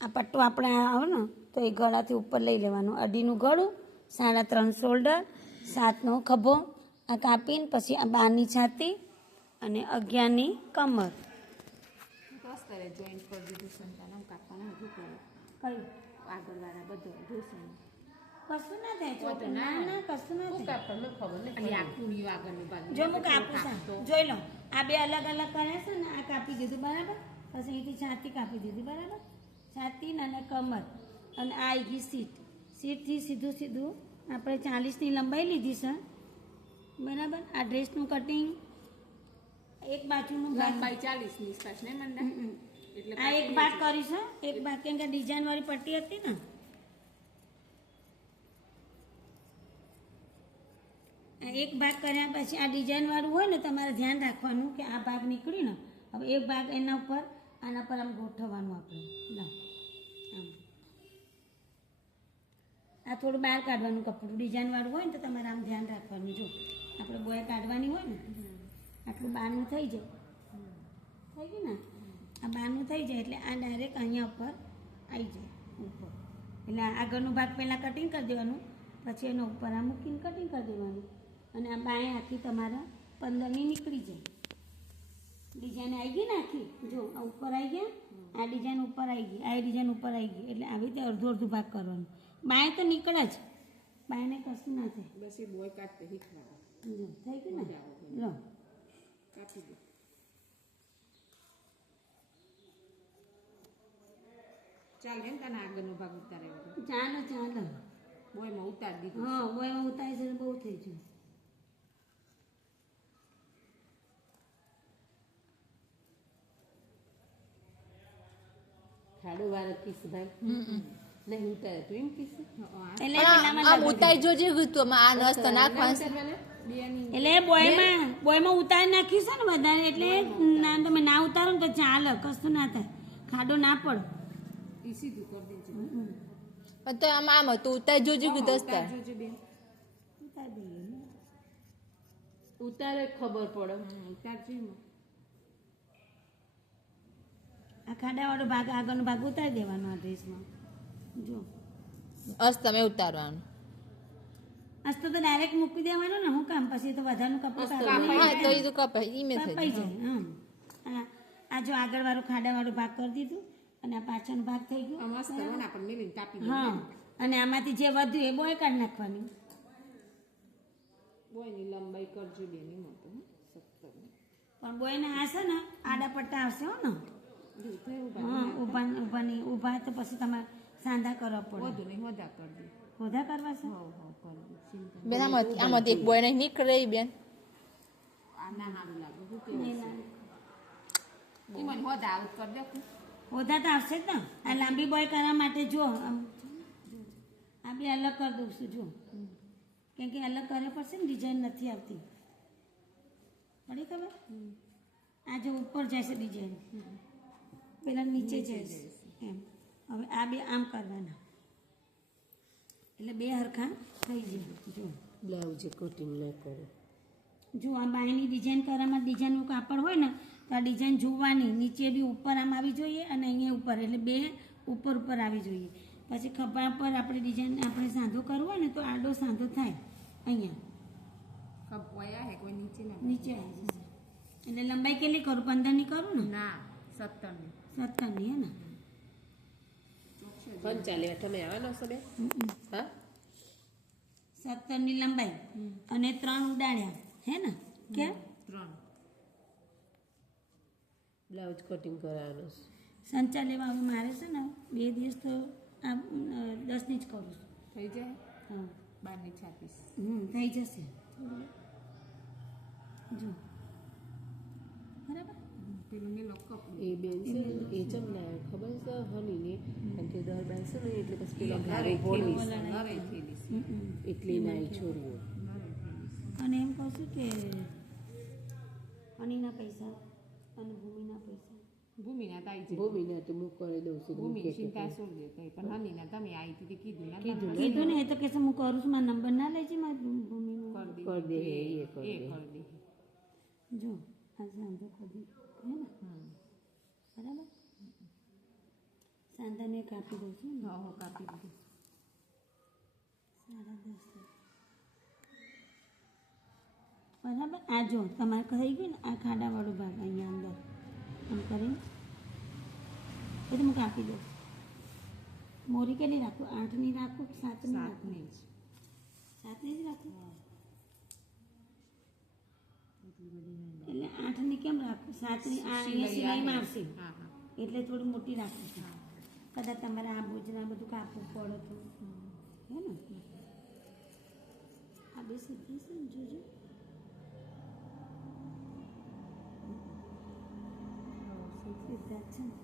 આ પટ્ટો આપણે આવે ને તો એ ગળાથી ઉપર લઈ લેવાનું, 2.5નું ગળું, 3.5 શોલ્ડર, 7નો ખભો આ કાપીને પછી આ 12ની છાતી અને 11ની કમર. જોઈન્ટ કરી દીધું સંતાન કાપવાનું હતું કયું આગળવાળા બધું જોઈશું કશું ના થાય ચોટો, ના ના કશું ના થાય. આખું આગળની બાજુ જો હું કાપું છું, જોઈ લો આ બે અલગ અલગ કર્યા છે ને, આ કાપી દીધું બરાબર, પછી અહીંથી છાતી કાપી દીધી બરાબર, છાતી અને કમર, અને આ આવી ગઈ સીટ, સીટથી સીધું સીધું આપણે 40ની લંબાઈ લીધી છે બરાબર. આ ડ્રેસનું કટિંગ એક બાજુનું લંબાઈ 40ની સ્પેસ ને મંડા એટલે આ એક ભાગ કરીશું, એક ભાગ કેમ કે ડિઝાઇન વાળી પટ્ટી હતી ને, એક ભાગ કર્યા પછી આ ડિઝાઇન વાળું હોય ને તમારે ધ્યાન રાખવાનું કે આ ભાગ નીકળી ને, હવે એક ભાગ એના ઉપર આના પર આમ ગોઠવવાનું આપણે. આમ આ થોડું બહાર કાઢવાનું કપડું ડિઝાઇન વાળું હોય ને તો તમારે આમ ધ્યાન રાખવાનું. જો આપણે બોય કાઢવાની હોય ને આટલું બહારનું થઈ જાય, થઈ ગયું ને, આ બહારનું થઈ જાય એટલે આ ડાયરેક્ટ અહીંયા ઉપર આવી જાય ઉપર, એટલે આગળનો ભાગ પહેલાં કટિંગ કરી દેવાનું, પછી એનો ઉપર આ મૂકીને કટિંગ કરી દેવાનું, અને આ બાય આખી તમારા 15ની નીકળી જાય. ડિઝાઇન આવી ગઈ ને આખી, જો આ ઉપર આવી ગયા, આ ડિઝાઇન ઉપર આવી ગઈ, આ ડિઝાઇન ઉપર આવી ગઈ, એટલે આવી રીતે અડધું અડધું ભાગ કરવાનું. બાય તો નીકળે જ, બાયને કશું ના થાય. બસ એ બોય કાઢતે શીખવા થઈ ગયું ને, લો કાપી દે. ચાલ એમ તને આગળનો ભાગ ઉતારે ચાલો ચાલો બોયમાં ઉતાર દીધું. હા બોયમાં ઉતારી છે બહુ થઈ ગયું. ખાડો વાળો કિસ ભાઈ નહીં ઉતારે તું એમ કિસ એટલે આમ ઉતારી જોજે તો આ નસ્ત નાખવાનું એટલે બોયમાં ઉતારી નાખ્યું છે ને વધારે, એટલે ના તમે ના ઉતારો ને તો ચાલે, કશું ના થાય, ખાડો ના પડે. ઈ સીધું કરી દેજો. પણ તો આમ તો ઉતારી જોજે કે દસ્તા જોજે બેન ઉતારી દઈએ. ઉતારે ખબર પડે. ઉતારજો એમાં. આ ખાડાવાળો ભાગ આગળનો ભાગ ઉતારી દેવાનો આ ડ્રેસમાં. જો અસ તમે ઉતારવાનું આસ્તો તો ડાયરેક્ટ મૂકી દેવાનો ને, હું કામ પછી તો વધારાનું કપડું હા તો એ તો કપાય ઈ મે થઈ કપાઈ જાય. હા આ જો આગળવાળો ખાડાવાળો ભાગ કરી દીધું અને આ પાછળનો ભાગ થઈ ગયો. મસ્ત વના પણ મેલીને કાપી દે. હા અને આમાંથી જે વધ્યું એ બોય કાઢી નાખવાની. બોયની લંબાઈ કરજો બેન એમાં તો 70 પણ બોયને આ છે ને આડા પટ્ટા આવશે હો ને. હા ઊભા તો પછી તમારે સાંધા કરવા પડે. વધુ નહીં વધા કરી દે. વધા કરવા છે. કરી દે ચિંતા. બેન આમાંથી એક બોય નહીં નીકળે ઈ બેન આ ના સારું લાગે શું કેવું એમાં વધા આઉટ કરી દે. વધા તો આવશે જ ને. આ લાંબી બોય કરવા માટે જો આ બી અલગ કરી દઉં છું જો, કેમ કે અલગ કરવી પડશે ને, ડિઝાઇન નથી આવતી. પડી ખબર? આ જો ઉપર જશે ડિઝાઇન, પેલા નીચે જશે એમ. હવે આ બે આમ કરવાના એટલે બે હરખા થઈ જાય. જો બ્લાઉઝ કટિંગ ન કરો. જો આ બાયની ડિઝાઇન કરવામાં ડિઝાઇનનું કાપડ હોય ને તો આ ડિઝાઇન જોવાની, નીચે બી ઉપર આમ આવી જોઈએ અને અહીંયા ઉપર, એટલે બે ઉપર ઉપર આવી જોઈએ. પછી ખભા પર આપણે ડિઝાઇન આપણે સાંધો કરવો હોય ને તો આડો સાંધો થાય અહીંયા કપવાયા હે કોઈ નીચે ના નીચે આવી જશે. એટલે લંબાઈ કેટલી કરું? 15ની કરું ને? ના 17 17ની હે ને? 45 તમે આવવાનો છો બે? હા 17ની લંબાઈ અને 3 ઉડાડ્યા હે ને? કેમ 3 બ્લાઉઝ કટિંગ કરાવવાનું સંચા લેવા હવે મારે છે ને 2 દિવસ તો આ 10ની જ કરું છું. થઈ જાય. હા 12 36 થઈ જશે. જો બરાબર. પેલું ને લોક કપ એ બેન છે ને એ ચમના ખબર છે હની ને કારણ કે દર બાર છે ને એટલે પછી પેલા ઘરે પોલીસ નરે થેલી એટલે નાઈ છોડ્યો. અને એમ કહું છું કે હનીના પૈસા અને ભૂમિના પૈસા ભૂમિના તાઈ છે. ભૂમિના તો હું કરી દઉં છું. ભૂમિ ચિંતા છોડ દે કઈ પણ હનીના તમે આવી હતી કીધું ના કીધું ને, એ તો કહેશે હું કરું છું, મારો નંબર ના લેજે મારા ભૂમિનો. કરી દે એ કરી દે. કરી દે. જો આ સાંધો કરી હે ને બરાબર. સાંધાને કાપી દઉં છું ને. હા કાપી દીધું 10:30. બરાબર. આ જો તમારે થઈ ગયું ને આ ખાડાવાળો ભાગ અહીંયા અંદર આમ કરીને બધું હું કાપી દઉં. મોરી કેટલી રાખું? 8ની રાખું કે 7ની રાખું? 7ની જ 7ની જ રાખું. એટલે 8ની કેમ રાખું? 7ની આ અહીંયા સિલાઈ મારશે હા હા એટલે થોડી મોટી રાખું છું. કદાચ તમારે આ ભોજના બધું કાપવું પડે તો હે ને. આ બે સીધી છે ને જોજો. સીધા જ છે ને.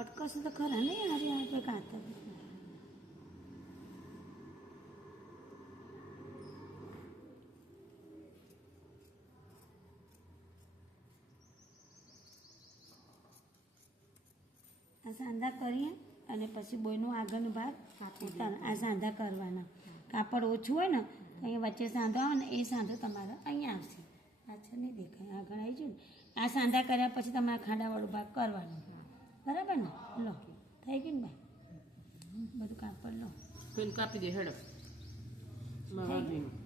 અટકશે તો ખરા ને યાર યાર કંઈક આતા આ સાંધા કરીએ અને પછી બોયનો આગળનો ભાગ ઉતાર આ સાંધા કરવાના. કાપડ ઓછું હોય ને તો અહીંયા વચ્ચે સાંધો આવે ને એ સાંધો તમારો અહીંયા આવશે. પાછળ નહીં દેખાય આગળ આવી જાય ને. આ સાંધા કર્યા પછી તમારે ખાડાવાળો ભાગ કરવાનો. બરાબર ને? લો થઈ ગયું ને ભાઈ બધું કાપડ લો. પેલું કાપી દે હેડો. થઈ ગયું.